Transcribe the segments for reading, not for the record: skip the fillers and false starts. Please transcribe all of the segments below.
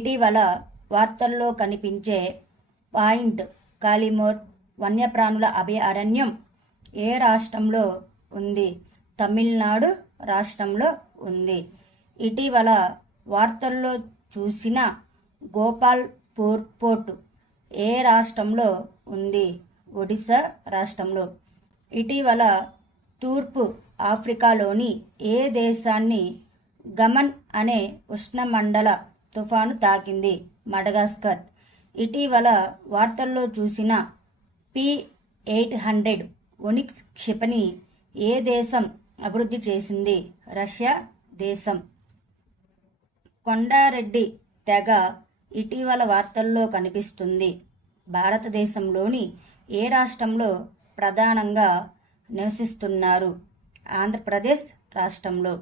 ఇటీవల వార్తల్లో కనిపించే పాయింట్ కాలిమోర్ వన్యప్రాణుల అభయారణ్యం ఏ రాష్ట్రంలో ఉంది? తమిళనాడు రాష్ట్రంలో ఉంది. ఇటీవల వార్తల్లో చూసిన గోపాల్పూర్ పోర్టు ఏ రాష్ట్రంలో ఉంది? ఒడిశా రాష్ట్రంలో. ఇటీవల తూర్పు ఆఫ్రికాలోని ఏ దేశాన్ని గమన్ అనే ఉష్ణమండల తుఫాను తాకింది? మడగాస్కర్. ఇటీవల వార్తల్లో చూసిన P-800 ఒనిక్స్ క్షిపణి ఏ దేశం అభివృద్ధి చేసింది? రష్యా దేశం. కొండారెడ్డి తెగ ఇటీవల వార్తల్లో కనిపిస్తుంది. భారతదేశంలోని ఏ రాష్ట్రంలో ప్రధానంగా నివసిస్తున్నారు? ఆంధ్రప్రదేశ్ రాష్ట్రంలో.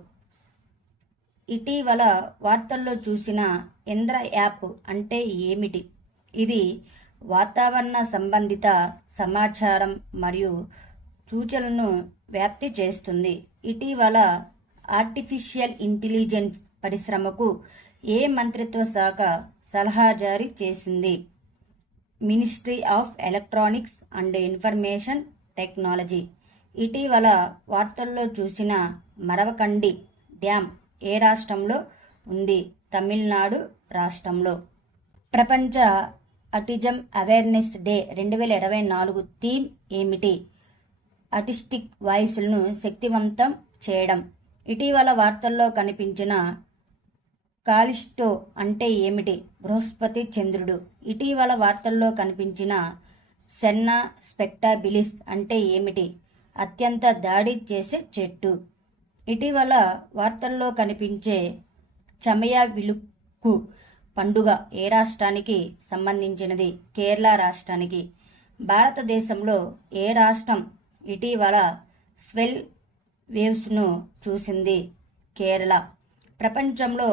ఇటీవల వార్తల్లో చూసిన ఇంద్ర యాప్ అంటే ఏమిటి? ఇది వాతావరణ సంబంధిత సమాచారం మరియు సూచనలను వ్యాప్తి చేస్తుంది. ఇటీవల ఆర్టిఫిషియల్ ఇంటెలిజెన్స్ పరిశ్రమకు ఏ మంత్రిత్వ శాఖ సలహా జారీ చేసింది? Ministry of electronics and information technology. ఇటీవల వార్తల్లో చూసిన మరవకండి డ్యామ్ ఏ రాష్ట్రంలో ఉంది? తమిళనాడు రాష్ట్రంలో. ప్రపంచ ఆటిజం అవేర్నెస్ డే 2024 థీమ్ ఏమిటి? ఆటిస్టిక్ వాయిస్లను శక్తివంతం చేయడం. ఇటీవల వార్తల్లో కనిపించిన కాలిస్టో అంటే ఏమిటి? బృహస్పతి చంద్రుడు. ఇటీవల వార్తల్లో కనిపించిన సెన్నా స్పెక్టాబిలిస్ అంటే ఏమిటి? అత్యంత దాడి చేసే చెట్టు. ఇటీవల వార్తల్లో కనిపించే చమయవిలుక్కు పండుగ ఏ రాష్ట్రానికి సంబంధించినది? కేరళ రాష్ట్రానికి. భారతదేశంలో ఏ రాష్ట్రం ఇటీవల స్వెల్ వేవ్స్ను చూసింది? కేరళ. ప్రపంచంలో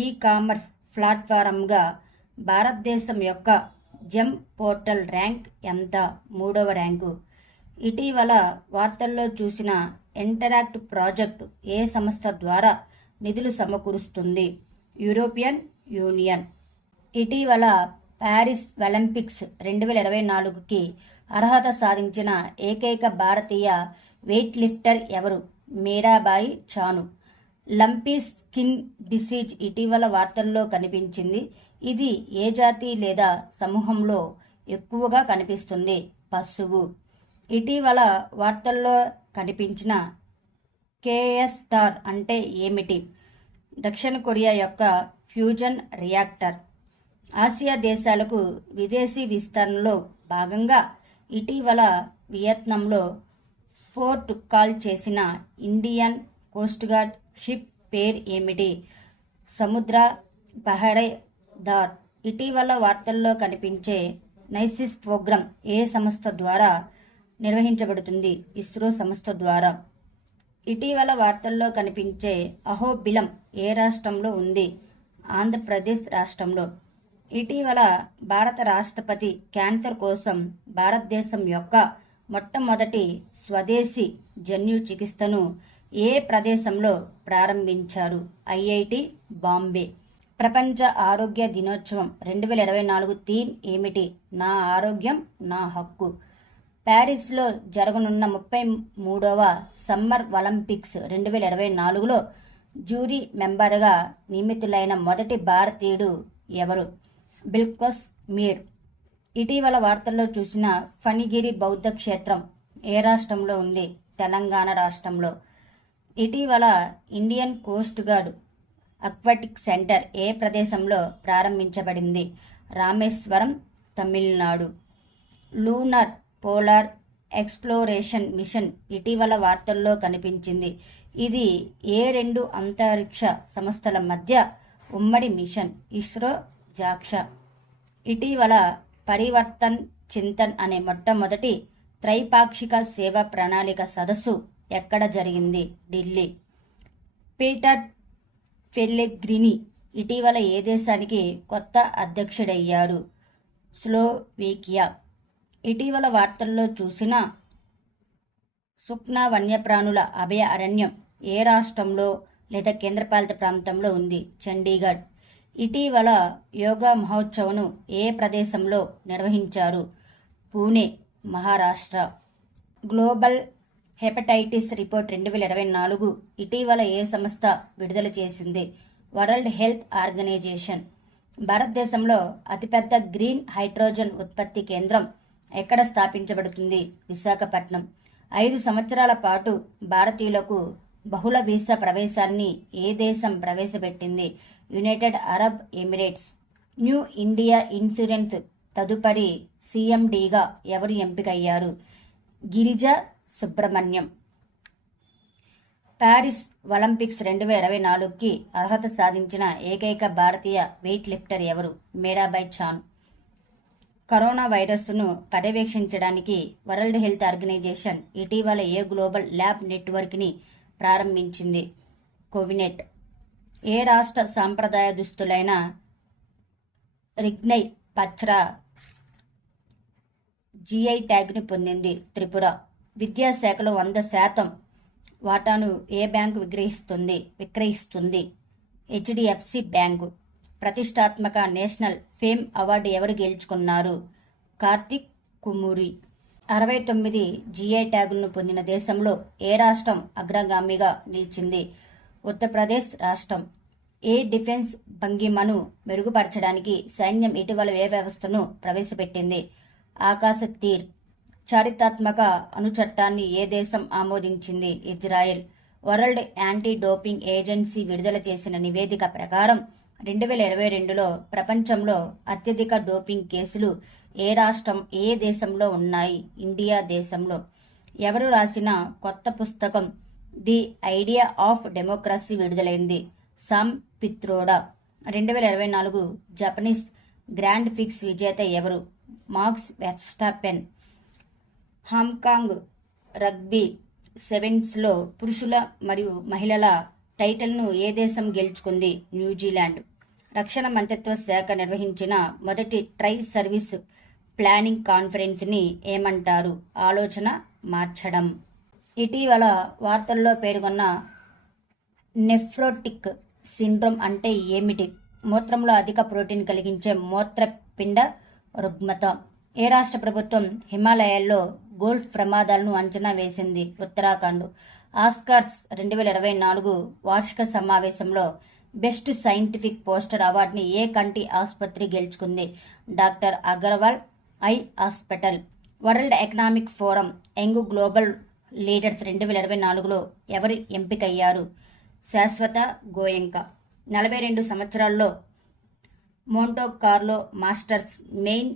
ఈ కామర్స్ ప్లాట్ఫారంగా భారతదేశం యొక్క జెమ్ పోర్టల్ ర్యాంక్ ఎంత? 3వ ర్యాంకు. ఇటీవల వార్తల్లో చూసిన ఇంటరాక్ట్ ప్రాజెక్టు ఏ సంస్థ ద్వారా నిధులు సమకూరుస్తుంది? European Union. ఇటీవల ప్యారిస్ ఒలింపిక్స్ 2024కి అర్హత సాధించిన ఏకైక భారతీయ వెయిట్ లిఫ్టర్ ఎవరు? Mirabai Chanu. Lumpy skin disease ఇటీవల వార్తల్లో కనిపించింది. ఇది ఏ జాతి లేదా సమూహంలో ఎక్కువగా కనిపిస్తుంది? పశువు. ఇటీవల వార్తల్లో కనిపించిన కేఎస్ స్టార్ అంటే ఏమిటి? దక్షిణ కొరియా యొక్క ఫ్యూజన్ రియాక్టర్. ఆసియా దేశాలకు విదేశీ విస్తరణలో భాగంగా ఇటీవల వియత్నాంలో పోర్ట్ కాల్ చేసిన ఇండియన్ కోస్ట్ గార్డ్ షిప్ పేరు ఏమిటి? సముద్ర పహరేదార్. ఇటీవల వార్తల్లో కనిపించే నైసిస్ ప్రోగ్రాం ఏ సంస్థ ద్వారా నిర్వహించబడుతుంది? ఇస్రో సంస్థ ద్వారా. ఇటీవల వార్తల్లో కనిపించే అహోబిలం ఏ రాష్ట్రంలో ఉంది? ఆంధ్రప్రదేశ్ రాష్ట్రంలో. ఇటీవల భారత రాష్ట్రపతి క్యాన్సర్ కోసం భారతదేశం యొక్క మొట్టమొదటి స్వదేశీ జన్యు చికిత్సను ఏ ప్రదేశంలో ప్రారంభించారు? ఐఐటి బాంబే. ప్రపంచ ఆరోగ్య దినోత్సవం 2024 థీమ్ ఏమిటి? నా ఆరోగ్యం నా హక్కు. ప్యారిస్లో జరగనున్న 33వ సమ్మర్ ఒలింపిక్స్ 2024లో జ్యూరీ మెంబర్గా నియమితులైన మొదటి భారతీయుడు ఎవరు? బిల్క్వస్ మీర్. ఇటీవల వార్తల్లో చూసిన ఫణిగిరి బౌద్ధ క్షేత్రం ఏ రాష్ట్రంలో ఉంది? తెలంగాణ రాష్ట్రంలో. ఇటీవల Indian coast guard aquatic centre ఏ ప్రదేశంలో ప్రారంభించబడింది? Rameswaram, Tamil Nadu. Lunar polar exploration mission ఇటీవల వార్తల్లో కనిపించింది. ఇది ఏ 2 అంతరిక్ష సంస్థల మధ్య ఉమ్మడి మిషన్? ఇస్రో, జాక్ష. ఇటీవల పరివర్తన్ చింతన్ అనే మొట్టమొదటి త్రైపాక్షిక సేవా ప్రణాళిక సదస్సు ఎక్కడ జరిగింది? ఢిల్లీ. పీటర్ పెల్లెగ్రిని ఇటీవల ఏ దేశానికి కొత్త అధ్యక్షుడయ్యారు? స్లోవేకియా. ఇటీవల వార్తల్లో చూసిన సుఖ్నా వన్యప్రాణుల అభయారణ్యం ఏ రాష్ట్రంలో లేదా కేంద్రపాలిత ప్రాంతంలో ఉంది? చండీగఢ్. ఇటీవల యోగా మహోత్సవ్ను ఏ ప్రదేశంలో నిర్వహించారు? Pune, Maharashtra. Global hepatitis report 2024 ఇటీవల ఏ సంస్థ విడుదల చేసింది? World Health Organization. భారతదేశంలో అతిపెద్ద గ్రీన్ హైడ్రోజన్ ఉత్పత్తి కేంద్రం ఎక్కడ స్థాపించబడుతుంది? విశాఖపట్నం. 5 సంవత్సరాల పాటు భారతీయులకు బహుళ వీసా ప్రవేశాన్ని ఏ దేశం ప్రవేశపెట్టింది? United Arab Emirates. New India insurance తదుపరి సీఎండీగా ఎవరు ఎంపికయ్యారు? గిరిజా సుబ్రహ్మణ్యం. ప్యారిస్ ఒలింపిక్స్ 2024కి అర్హత సాధించిన ఏకైక భారతీయ వెయిట్ లిఫ్టర్ ఎవరు? మీరాబాయ్ చాను. కరోనా వైరస్ను పర్యవేక్షించడానికి వరల్డ్ హెల్త్ ఆర్గనైజేషన్ ఇటీవల ఏ గ్లోబల్ ల్యాబ్ నెట్వర్క్ని ప్రారంభించింది? కోవినెట్. ఏ రాష్ట్ర సాంప్రదాయ దుస్తులైన రిగ్నై పచ్రా జీఐ ట్యాగ్ను పొందింది? త్రిపుర. విద్యాశాఖలో 100% వాటాను ఏ బ్యాంకు విక్రయిస్తుంది? HDFC bank. ప్రతిష్టాత్మక నేషనల్ ఫేమ్ అవార్డు ఎవరు గెలుచుకున్నారు? కార్తిక్ కుమూరి. 69 జీఐ ట్యాగులను పొందిన దేశంలో ఏ రాష్ట్రం అగ్రగామిగా నిలిచింది? ఉత్తరప్రదేశ్ రాష్ట్రం. ఏ డిఫెన్స్ భంగిమను మెరుగుపరచడానికి సైన్యం ఇటీవల ఏ వ్యవస్థను ప్రవేశపెట్టింది? ఆకాశ తీర్. చారిత్రాత్మక అణుచట్టాన్ని ఏ దేశం ఆమోదించింది? Israel. World anti doping agency విడుదల చేసిన నివేదిక ప్రకారం 2022లో ప్రపంచంలో అత్యధిక డోపింగ్ కేసులు ఏ దేశంలో ఉన్నాయి? ఇండియా దేశంలో. ఎవరు రాసిన కొత్త పుస్తకం ది ఐడియా ఆఫ్ డెమోక్రసీ విడుదలైంది? Sam Pitroda. 2024 Japanese Grand Prix విజేత ఎవరు? Max Verstappen. హాంకాంగ్ రగ్బీ సెవెన్స్లో పురుషుల మరియు మహిళల టైటిల్ను ఏ దేశం గెలుచుకుంది? న్యూజిలాండ్. రక్షణ మంత్రిత్వ శాఖ నిర్వహించిన మొదటి ట్రై సర్వీస్ ప్లానింగ్ కాన్ఫరెన్స్ని ఏమంటారు? ఆలోచన మార్చడం. ఇటీవల వార్తల్లో పేర్కొన్న నెఫ్రోటిక్ సిండ్రోమ్ అంటే ఏమిటి? మూత్రంలో అధిక ప్రోటీన్ కలిగించే మూత్రపిండ రుగ్మత. ఏ రాష్ట్ర ప్రభుత్వం హిమాలయాల్లో గోల్ఫ్ ప్రమాదాలను అంచనా వేసింది? ఉత్తరాఖండ్. ఆస్కార్స్ 2024 వార్షిక సమావేశంలో బెస్ట్ సైంటిఫిక్ పోస్టర్ అవార్డుని ఏ కంటి ఆసుపత్రి గెలుచుకుంది? Doctor Agarwal eye hospital. World economic forum young global leaders 2024లో ఎవరు ఎంపికయ్యారు? శాశ్వత గోయంకా. 42 సంవత్సరాల్లో మోంటో కార్లో మాస్టర్స్ మెయిన్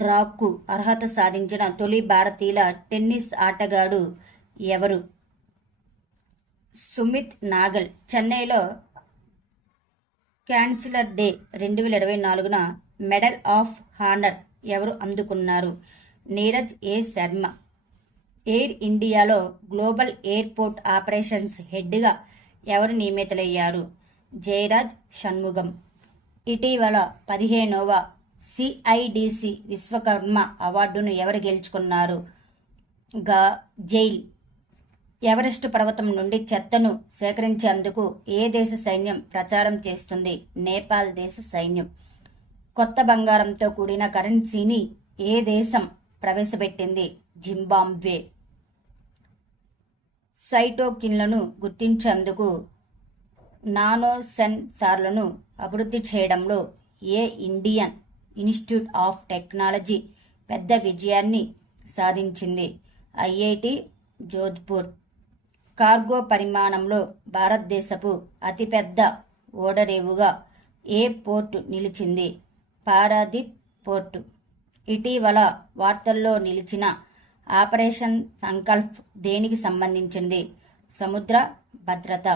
డ్రాకు అర్హత సాధించిన తొలి భారతీయ టెన్నిస్ ఆటగాడు ఎవరు? సుమిత్ నాగల్. చెన్నైలో క్యాన్సలర్ డే 2024న మెడల్ ఆఫ్ హానర్ ఎవరు అందుకున్నారు? నీరజ్ ఏ శర్మ. ఎయిర్ ఇండియాలో గ్లోబల్ ఎయిర్పోర్ట్ ఆపరేషన్స్ హెడ్గా ఎవరు నియమితులయ్యారు? జయరాజ్ షణ్ముగం. ఇటీవల 15వ సిఐడిసి విశ్వకర్మ అవార్డును ఎవరు గెలుచుకున్నారు? జైల్. ఎవరెస్ట్ పర్వతం నుండి చెత్తను సేకరించేందుకు ఏ దేశ సైన్యం ప్రచారం చేస్తుంది? నేపాల్ దేశ సైన్యం. కొత్త బంగారంతో కూడిన కరెన్సీని ఏ దేశం ప్రవేశపెట్టింది? జింబాబ్వే. సైటోకిన్లను గుర్తించేందుకు నానో సెన్సార్లను అభివృద్ధి చేయడంలో ఏ ఇండియన్ ఇన్స్టిట్యూట్ ఆఫ్ టెక్నాలజీ పెద్ద విజయాన్ని సాధించింది? ఐఐటి జోధ్పూర్. కార్గో పరిమాణంలో భారతదేశపు అతిపెద్ద ఓడరేవుగా ఏ పోర్టు నిలిచింది? పారాదీప్ పోర్టు. ఇటీవల వార్తల్లో నిలిచిన ఆపరేషన్ సంకల్ప్ దేనికి సంబంధించింది? సముద్ర భద్రత.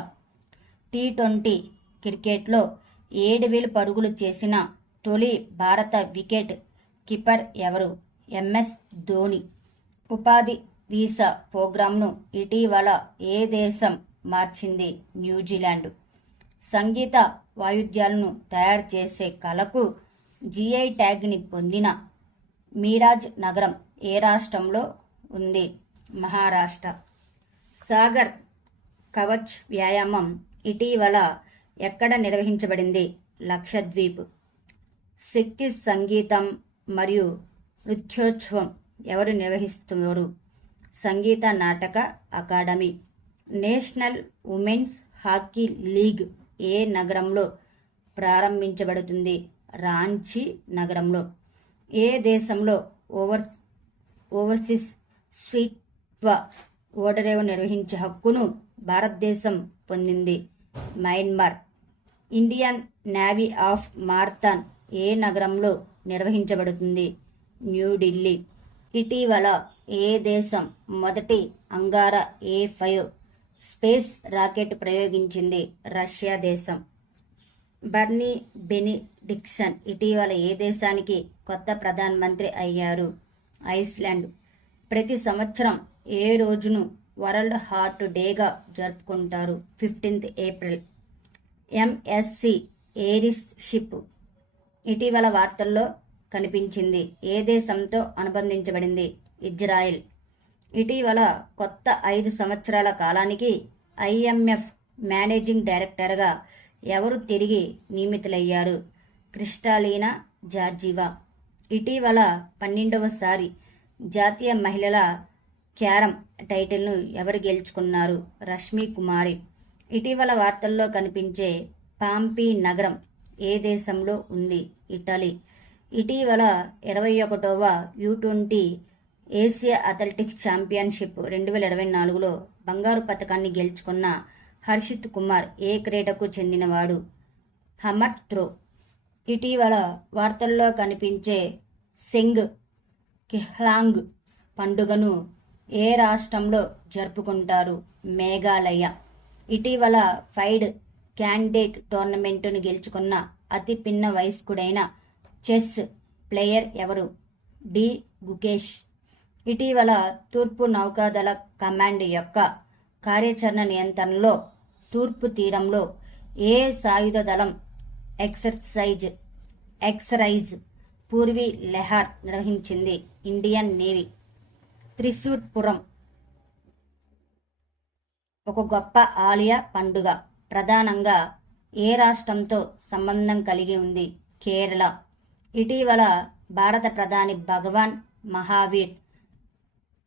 టీ20 క్రికెట్లో 7,000 పరుగులు చేసిన తొలి భారత వికెట్ కీపర్ ఎవరు? ఎంఎస్ ధోని. ఉపాధి వీసా ప్రోగ్రాంను ఇటీవల ఏ దేశం మార్చింది? న్యూజిలాండ్. సంగీత వాయిద్యాలను తయారు చేసే కళకు జీఐ ట్యాగ్ని పొందిన మీరాజ్ నగరం ఏ రాష్ట్రంలో ఉంది? మహారాష్ట్ర. సాగర్ కవచ్ వ్యాయామం ఇటీవల ఎక్కడ నిర్వహించబడింది? లక్షద్వీప్. శక్తి సంగీతం మరియు నృత్యోత్సవం ఎవరు నిర్వహిస్తున్నారు? Sangeet Natak academy. National women's hockey league ఏ నగరంలో ప్రారంభించబడుతుంది? రాంచీ నగరంలో. ఏ దేశంలో ఓవర్సీస్ స్వీత్వ ఓడరేవు నిర్వహించే హక్కును భారతదేశం పొందింది? Myanmar. Indian navy of marathon ఏ నగరంలో నిర్వహించబడుతుంది? న్యూఢిల్లీ. ఇటీవల ఏ దేశం మొదటి అంగారా A5 స్పేస్ రాకెట్ ప్రయోగించింది? రష్యా దేశం. బర్నీ బెనిడిక్సన్ ఇటీవల ఏ దేశానికి కొత్త ప్రధానమంత్రి అయ్యారు? ఐస్లాండ్. ప్రతి సంవత్సరం ఏ రోజును వరల్డ్ హార్ట్ డేగా జరుపుకుంటారు? 15th April. MSC Aries ship ఇటీవల వార్తల్లో కనిపించింది. ఏ దేశంతో అనుబంధించబడింది? ఇజ్రాయెల్. ఇటీవల కొత్త 5 సంవత్సరాల కాలానికి IMF మేనేజింగ్ డైరెక్టర్గా ఎవరు తిరిగి నియమితులయ్యారు? క్రిస్టాలీనా జార్జివా. ఇటీవల 12వసారి జాతీయ మహిళల క్యారమ్ టైటిల్ను ఎవరు గెలుచుకున్నారు? రష్మి కుమారి. ఇటీవల వార్తల్లో కనిపించే పాంపీ నగరం ఏ దేశంలో ఉంది? ఇటలీ. ఇటీవల 21వ U20 ఏసియా అథ్లెటిక్స్ ఛాంపియన్షిప్ 2024లో బంగారు పతకాన్ని గెలుచుకున్న హర్షిత్ కుమార్ ఏ క్రీడకు చెందినవాడు? హమర్ త్రో. ఇటీవల వార్తల్లో కనిపించే సెంగ్ కిహ్లాంగ్ పండుగను ఏ రాష్ట్రంలో జరుపుకుంటారు? మేఘాలయ. ఇటీవల ఫైడ్ క్యాండిడేట్ టోర్నమెంటును గెలుచుకున్న అతి పిన్న వయస్కుడైన చెస్ ప్లేయర్ ఎవరు? డి గుకేష్. ఇటీవల తూర్పు నౌకాదళ కమాండ్ యొక్క కార్యాచరణ నియంత్రణలో తూర్పు తీరంలో ఏ సాయుధ దళం ఎక్సరైజ్ పూర్వీ లెహార్ నిర్వహించింది? Indian navy. త్రిశూర్ పురం ఒక గొప్ప ఆలయ పండుగ ప్రధానంగా ఏ రాష్ట్రంతో సంబంధం కలిగి ఉంది? కేరళ. ఇటీవల భారత ప్రధాని భగవాన్ మహావీర్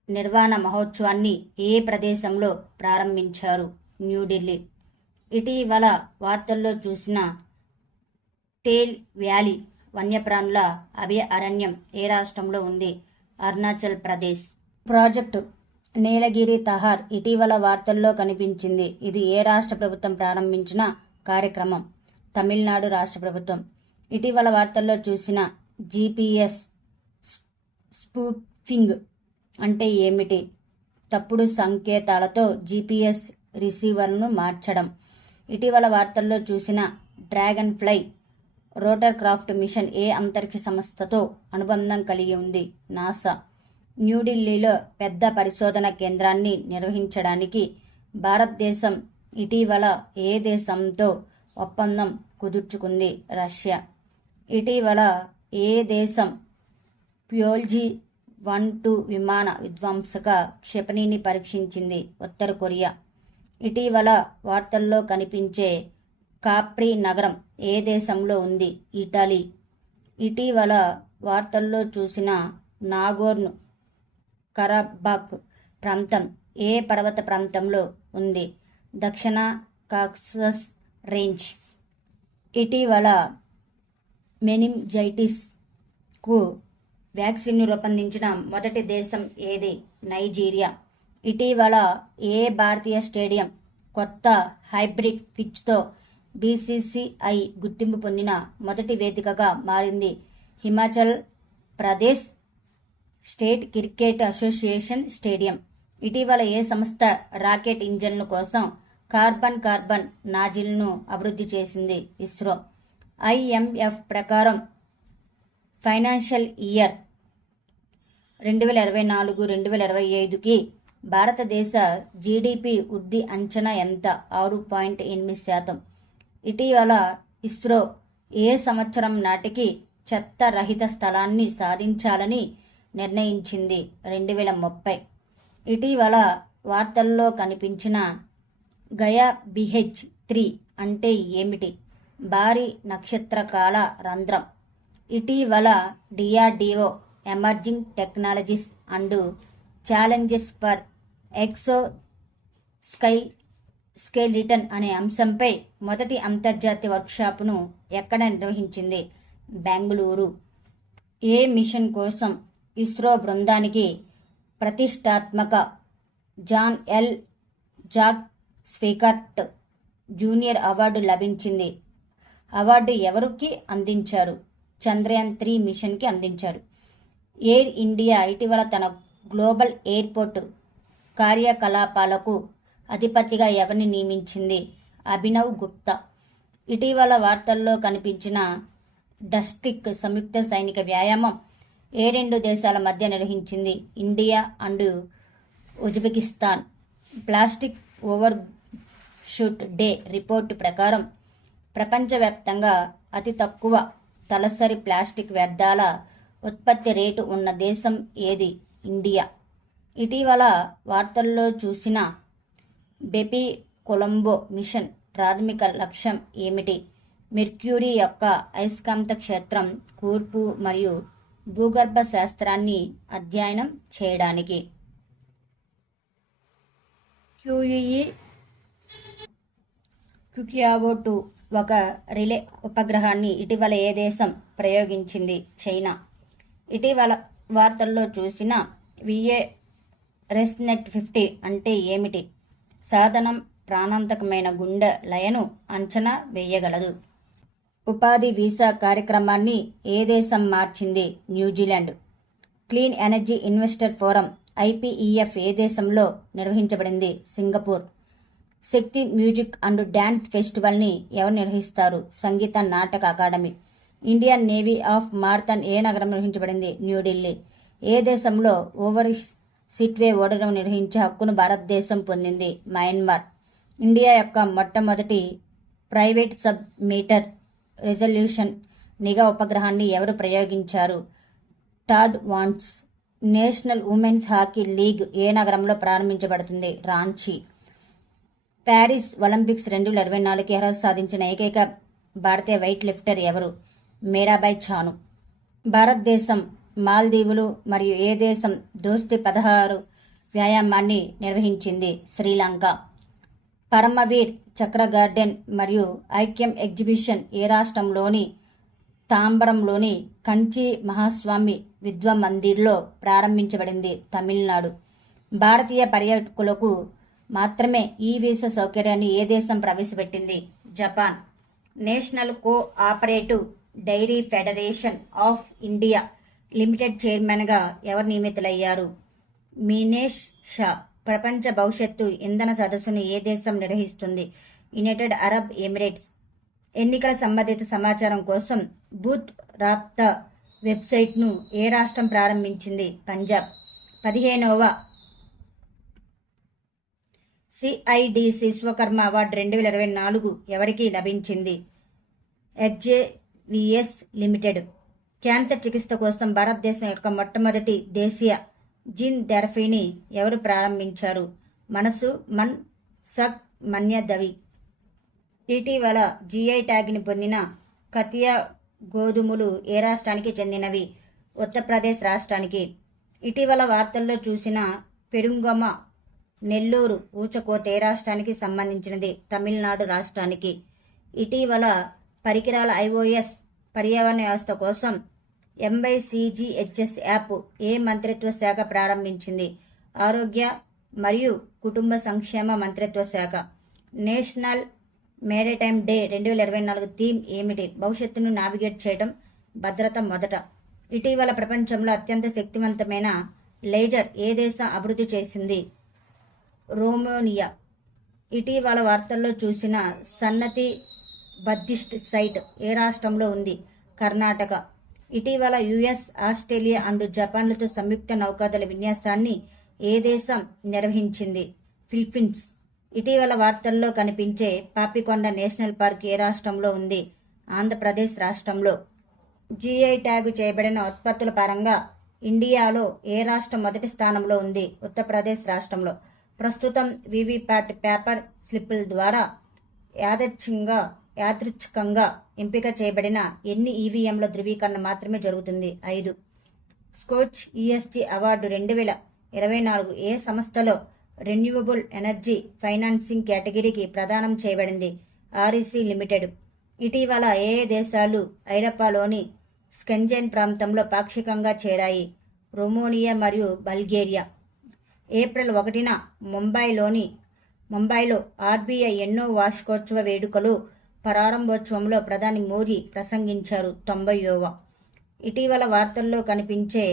నిర్వాణ మహోత్సవాన్ని ఏ ప్రదేశంలో ప్రారంభించారు? న్యూఢిల్లీ. ఇటీవల వార్తల్లో చూసిన టేల్ వ్యాలీ వన్యప్రాణుల అభయ అరణ్యం ఏ రాష్ట్రంలో ఉంది? అరుణాచల్ ప్రదేశ్. ప్రాజెక్టు నీలగిరి తహార్ ఇటీవల వార్తల్లో కనిపించింది. ఇది ఏ రాష్ట్ర ప్రభుత్వం ప్రారంభించిన కార్యక్రమం? తమిళనాడు రాష్ట్ర ప్రభుత్వం. ఇటీవల వార్తల్లో చూసిన GPS స్పూఫింగ్ అంటే ఏమిటి? తప్పుడు సంకేతాలతో GPS రిసీవర్ను మార్చడం. ఇటీవల వార్తల్లో చూసిన dragonfly rotorcraft mission ఏ అంతరిక్ష సంస్థతో అనుబంధం కలిగి ఉంది? నాసా. న్యూఢిల్లీలో పెద్ద పరిశోధన కేంద్రాన్ని నిర్వహించడానికి భారతదేశం ఇటీవల ఏ దేశంతో ఒప్పందం కుదుర్చుకుంది? రష్యా. ఇటీవల ఏ దేశం ప్యోల్జీ 1-2 విమాన విధ్వంసక క్షిపణిని పరీక్షించింది? ఉత్తర కొరియా. ఇటీవల వార్తల్లో కనిపించే కాప్రీ నగరం ఏ దేశంలో ఉంది? ఇటలీ. ఇటీవల వార్తల్లో చూసిన నాగోర్ను కరాబాక్ ప్రాంతం ఏ పర్వత ప్రాంతంలో ఉంది? దక్షిణ కాక్సస్ రేంజ్. ఇటీవల మెనింజైటిస్కు వ్యాక్సిన్ను రూపొందించిన మొదటి దేశం ఏది? నైజీరియా. ఇటీవల ఏ భారతీయ స్టేడియం కొత్త హైబ్రిడ్ పిచ్తో BCCI గుర్తింపు పొందిన మొదటి వేదికగా మారింది? Himachal Pradesh state cricket association stadium. ఇటీవల ఏ సంస్థ రాకెట్ ఇంజన్ల కోసం కార్బన్ నాజిల్ను అభివృద్ధి చేసింది? ఇస్రో. IMF ప్రకారం ఫైనాన్షియల్ ఇయర్ 2024-2025కి భారతదేశ GDP వృద్ధి అంచనా ఎంత? 6.8%. ఇటీవల ఇస్రో ఏ సంవత్సరం నాటికి చెత్త రహిత స్థలాన్ని సాధించాలని నిర్ణయించింది? 2030. ఇటీవల వార్తల్లో కనిపించిన గయా BH3 అంటే ఏమిటి? భారీ నక్షత్రకాల రంధ్రం. ఇటీవల DRDO emerging technologies and challenges for exo skeleton అనే అంశంపై మొదటి అంతర్జాతీయ వర్క్షాప్ను ఎక్కడ నిర్వహించింది? బెంగళూరు. ఏ మిషన్ కోసం ఇస్రో బృందానికి ప్రతిష్టాత్మక John L Jack Swigert junior award లభించింది? అవార్డు ఎవరికి అందించారు? చంద్రయాన్-3 మిషన్కి అందించారు. ఎయిర్ ఇండియా ఇటీవల తన గ్లోబల్ ఎయిర్పోర్ట్ కార్యకలాపాలకు అధిపతిగా ఎవరిని నియమించింది? అభినవ్ గుప్తా. ఇటీవల వార్తల్లో కనిపించిన డస్టిక్ సంయుక్త సైనిక వ్యాయామం ఏ రెండు దేశాల మధ్య నిర్వహించింది? India and Uzbekistan. Plastic over shoot day report ప్రకారం ప్రపంచవ్యాప్తంగా అతి తక్కువ తలసరి ప్లాస్టిక్ వ్యర్థాల ఉత్పత్తి రేటు ఉన్న దేశం ఏది? ఇండియా. ఇటీవల వార్తల్లో చూసిన బెపీ కొలంబో మిషన్ ప్రాథమిక లక్ష్యం ఏమిటి? మెర్క్యూరీ యొక్క అయస్కాంత క్షేత్రం కూర్పు మరియు భూగర్భ శాస్త్రాన్ని అధ్యయనం చేయడానికి. క్యుకియావో-2 ఒక రిలే ఉపగ్రహాన్ని ఇటీవల ఏ దేశం ప్రయోగించింది? చైనా. ఇటీవల వార్తల్లో చూసిన విఏ రెస్నెట్ 50 అంటే ఏమిటి? సాధనం ప్రాణాంతకమైన గుండె లయను అంచనా వేయగలదు. ఉపాధి వీసా కార్యక్రమాన్ని ఏ దేశం మార్చింది? New Zealand. Clean energy investor forum IPEF ఏ దేశంలో నిర్వహించబడింది? Singapore. Shakti music and dance ఫెస్టివల్ని ఎవరు నిర్వహిస్తారు? Sangeet Natak Akademi. Indian navy of marathon ఏ నగరం నిర్వహించబడింది? న్యూఢిల్లీ. ఏ దేశంలో ఓవర్ సిట్వే ఓడను నిర్వహించే హక్కును భారతదేశం పొందింది? మయన్మార్. ఇండియా యొక్క మొట్టమొదటి ప్రైవేట్ సబ్ మీటర్ రిజల్యూషన్ నిఘా ఉపగ్రహాన్ని ఎవరు ప్రయోగించారు? Todd Vance. National women's hockey league ఏ నగరంలో ప్రారంభించబడుతుంది? రాంచీ. ప్యారిస్ ఒలింపిక్స్ 2024కి అర్హత సాధించిన ఏకైక భారతీయ వెయిట్ లిఫ్టర్ ఎవరు? మీరాబాయ్ చాను. భారతదేశం, మాల్దీవులు మరియు ఏ దేశం దోస్తీ 16 వ్యాయామాన్ని నిర్వహించింది? శ్రీలంక. పరమవీర్ చక్ర గార్డెన్ మరియు ఐక్యం ఎగ్జిబిషన్ ఏ రాష్ట్రంలోని తాంబరంలోని కంచి మహాస్వామి విద్వా మందిర్లో ప్రారంభించబడింది? తమిళనాడు. భారతీయ పర్యాటకులకు మాత్రమే ఈ వీసా సౌకర్యాన్ని ఏ దేశం ప్రవేశపెట్టింది? Japan. National Cooperative Dairy Federation of India Limited చైర్మన్గా ఎవరు నియమితులయ్యారు? మీనేష్ షా. ప్రపంచ భవిష్యత్తు ఇంధన సదస్సును ఏ దేశం నిర్వహిస్తుంది? United Arab Emirates. ఎన్నికల సంబంధిత సమాచారం కోసం బూత్ రాబ్తా వెబ్సైట్ను ఏ రాష్ట్రం ప్రారంభించింది? పంజాబ్. 15వ సిఐడిసి విశ్వకర్మ అవార్డు 2024 ఎవరికి లభించింది? హెచ్జేవిఎస్ లిమిటెడ్. క్యాన్సర్ చికిత్స కోసం భారతదేశం యొక్క మొట్టమొదటి దేశీయ జీన్ థెరపీని ఎవరు ప్రారంభించారు? మనసు మన్ సక్ మన్యదవి. ఇటీవల జీఐ ట్యాగ్ని పొందిన కతియా గోధుమలు ఏ రాష్ట్రానికి చెందినవి? ఉత్తరప్రదేశ్ రాష్ట్రానికి. ఇటీవల వార్తల్లో చూసిన పెరుంగమ నెల్లూరు ఊచకోత ఏ రాష్ట్రానికి సంబంధించినది? తమిళనాడు రాష్ట్రానికి. ఇటీవల పరికరాల ఐఓఎస్ పర్యావరణ వ్యవస్థ కోసం ఎంవైసీజీహెచ్ఎస్ యాప్ ఏ మంత్రిత్వ శాఖ ప్రారంభించింది? ఆరోగ్య మరియు కుటుంబ సంక్షేమ మంత్రిత్వ శాఖ. నేషనల్ మేరిటైమ్ డే 2024 థీమ్ ఏమిటి? భవిష్యత్తును నావిగేట్ చేయడం, భద్రత మొదట. ఇటీవల ప్రపంచంలో అత్యంత శక్తివంతమైన లేజర్ ఏ దేశం అభివృద్ధి చేసింది? రోమేనియా. ఇటీవల వార్తల్లో చూసిన సన్నతి బద్దిస్ట్ సైట్ ఏ రాష్ట్రంలో ఉంది? కర్ణాటక. ఇటీవల యుఎస్, ఆస్ట్రేలియా అండ్ జపాన్లతో సంయుక్త నౌకాదళ విన్యాసాన్ని ఏ దేశం నిర్వహించింది? ఫిలిప్పీన్స్. ఇటీవల వార్తల్లో కనిపించే పాపికొండ నేషనల్ పార్క్ ఏ రాష్ట్రంలో ఉంది? ఆంధ్రప్రదేశ్ రాష్ట్రంలో. జీఐ ట్యాగు చేయబడిన ఉత్పత్తుల పరంగా ఇండియాలో ఏ రాష్ట్రం మొదటి స్థానంలో ఉంది? ఉత్తరప్రదేశ్ రాష్ట్రంలో. ప్రస్తుతం వీవీప్యాట్ పేపర్ స్లిప్పుల ద్వారా యాదృచ్ఛికంగా ఎంపిక చేయబడిన ఎన్ని ఈవీఎంల ధృవీకరణ మాత్రమే జరుగుతుంది. 5. స్కోచ్ ఈఎస్జీ అవార్డు 2024 ఏ సంస్థలో రెన్యూవబుల్ ఎనర్జీ ఫైనాన్సింగ్ కేటగిరీకి ప్రదానం చేయబడింది. REC limited. ఇటీవల ఏ దేశాలు ఐరోపాలోని స్కెంజెన్ ప్రాంతంలో పాక్షికంగా చేరాయి. రొమేనియా మరియు బల్గేరియా. ఏప్రిల్ 1న ముంబైలో ఆర్బీఐ ఎన్నో వార్షికోత్సవ వేడుకలు ప్రారంభోత్సవంలో ప్రధాని మోదీ ప్రసంగించారు. 90వ. ఇటీవల వార్తల్లో కనిపించే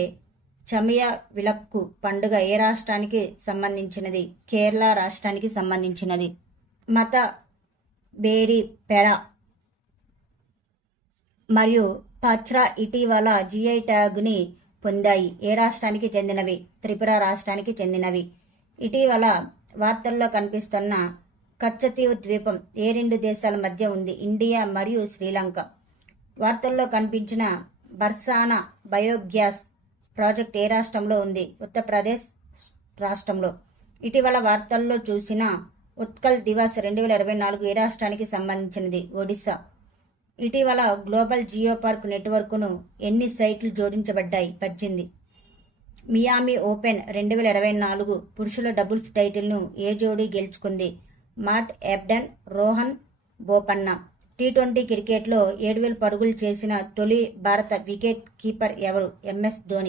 చమియా విలక్కు పండుగ ఏ రాష్ట్రానికి సంబంధించినది. కేరళ రాష్ట్రానికి సంబంధించినది. మత బేరి పెడ మరియు పచ్రా ఇటీవల జిఐ ట్యాగ్ని పొందాయి. ఏ రాష్ట్రానికి చెందినవి. త్రిపుర రాష్ట్రానికి చెందినవి. ఇటీవల వార్తల్లో కనిపిస్తున్న కచ్చతీవు ద్వీపం ఏ రెండు దేశాల మధ్య ఉంది. ఇండియా మరియు శ్రీలంక. వార్తల్లో కనిపించిన బర్సానా బయోగ్యాస్ ప్రాజెక్ట్ ఏ రాష్ట్రంలో ఉంది. ఉత్తరప్రదేశ్ రాష్ట్రంలో. ఇటీవల వార్తల్లో చూసిన ఉత్కల్ దివస్ 2024 ఏ రాష్ట్రానికి సంబంధించినది. ఒడిశా. ఇటీవల గ్లోబల్ జియో పార్క్ నెట్వర్క్ను ఎన్ని సైట్లు జోడించబడ్డాయి. 18. మియామి ఓపెన్ 2024 పురుషుల డబుల్స్ టైటిల్ను ఏ జోడీ గెలుచుకుంది. మాట్ ఎబ్డన్, రోహన్ బోపన్న. టీ20 క్రికెట్లో 7,000 పరుగులు చేసిన తొలి భారత వికెట్ కీపర్ ఎవరు. ఎంఎస్ ధోని.